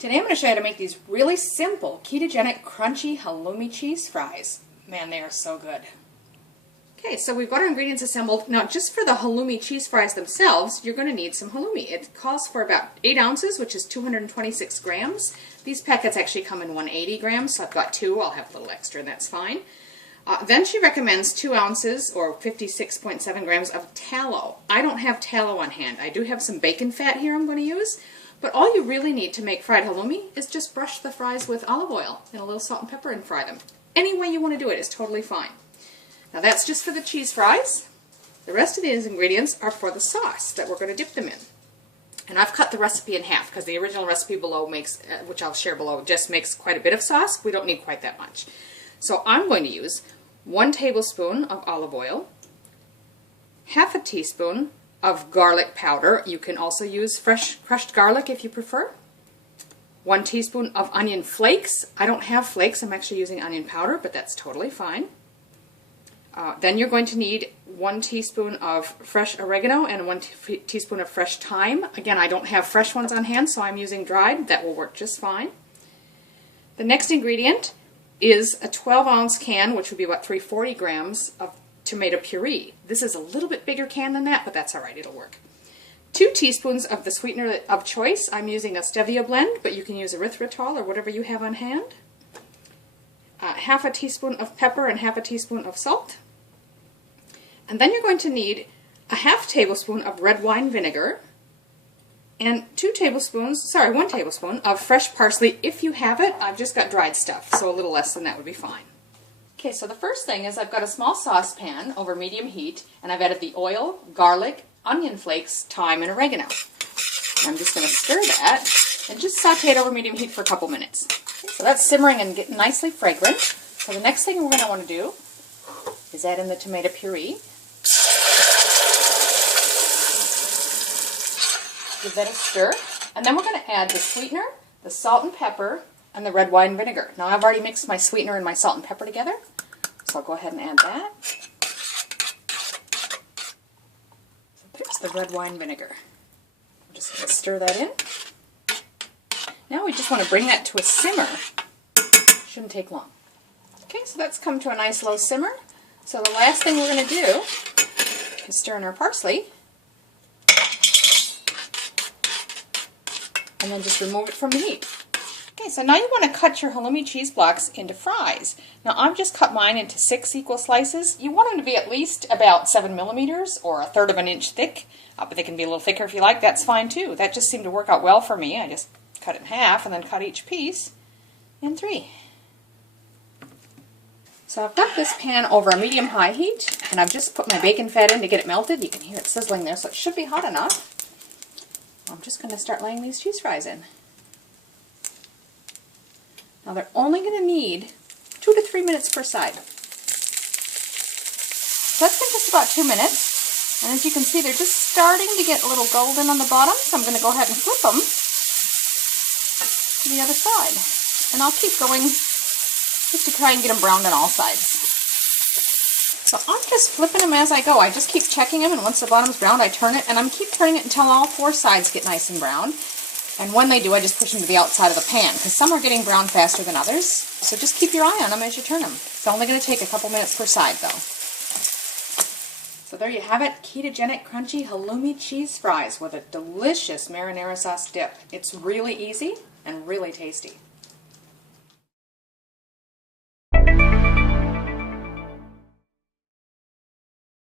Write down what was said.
Today I'm going to show you how to make these really simple, ketogenic, crunchy halloumi cheese fries. Man, they are so good. Okay, so we've got our ingredients assembled. Now, just for the halloumi cheese fries themselves, you're going to need some halloumi. It calls for about 8 ounces, which is 226 grams. These packets actually come in 180 grams, so I've got 2. I'll have a little extra, and that's fine. Then she recommends 2 ounces, or 56.7 grams of tallow. I don't have tallow on hand. I do have some bacon fat here I'm going to use. But all you really need to make fried halloumi is just brush the fries with olive oil and a little salt and pepper and fry them. Any way you want to do it is totally fine. Now that's just for the cheese fries. The rest of these ingredients are for the sauce that we're going to dip them in. And I've cut the recipe in half because the original recipe below makes, which I'll share below, just makes quite a bit of sauce. We don't need quite that much. So I'm going to use 1 tablespoon of olive oil, half a teaspoon of garlic powder. You can also use fresh crushed garlic if you prefer. 1 teaspoon of onion flakes. I don't have flakes, I'm actually using onion powder, but that's totally fine. Then you're going to need 1 teaspoon of fresh oregano and 1 teaspoon of fresh thyme. Again, I don't have fresh ones on hand, so I'm using dried. That will work just fine. The next ingredient is a 12-ounce can, which would be about 340 grams of tomato puree. This is a little bit bigger can than that, but that's alright, it'll work. 2 teaspoons of the sweetener of choice. I'm using a stevia blend, but you can use erythritol or whatever you have on hand. Half a teaspoon of pepper and half a teaspoon of salt. And then you're going to need a half tablespoon of red wine vinegar and 1 tablespoon of fresh parsley if you have it. I've just got dried stuff, so a little less than that would be fine. Okay, so the first thing is I've got a small saucepan over medium heat, and I've added the oil, garlic, onion flakes, thyme, and oregano. And I'm just going to stir that and just saute it over medium heat for a couple minutes. Okay, so that's simmering and getting nicely fragrant. So the next thing we're going to want to do is add in the tomato puree. Give that a stir. And then we're going to add the sweetener, the salt and pepper, and the red wine vinegar. Now I've already mixed my sweetener and my salt and pepper together, so I'll go ahead and add that. So there's the red wine vinegar. I'm just going to stir that in. Now we just want to bring that to a simmer. Shouldn't take long. Okay, so that's come to a nice low simmer. So the last thing we're going to do is stir in our parsley, and then just remove it from the heat. Okay, so now you want to cut your halloumi cheese blocks into fries. Now I've just cut mine into 6 equal slices. You want them to be at least about 7 millimeters or 1/3 of an inch thick, but they can be a little thicker if you like. That's fine too. That just seemed to work out well for me. I just cut it in half and then cut each piece in 3. So I've got this pan over a medium-high heat, and I've just put my bacon fat in to get it melted. You can hear it sizzling there, so it should be hot enough. I'm just going to start laying these cheese fries in. Now they're only going to need 2 to 3 minutes per side. So that's been just about 2 minutes, and as you can see they're just starting to get a little golden on the bottom, so I'm going to go ahead and flip them to the other side. And I'll keep going just to try and get them browned on all sides. So I'm just flipping them as I go. I just keep checking them, and once the bottom's browned I turn it, and I'm keep turning it until all 4 sides get nice and brown. And when they do, I just push them to the outside of the pan, because some are getting brown faster than others. So just keep your eye on them as you turn them. It's only going to take a couple minutes per side, though. So there you have it, ketogenic, crunchy halloumi cheese fries with a delicious marinara sauce dip. It's really easy and really tasty.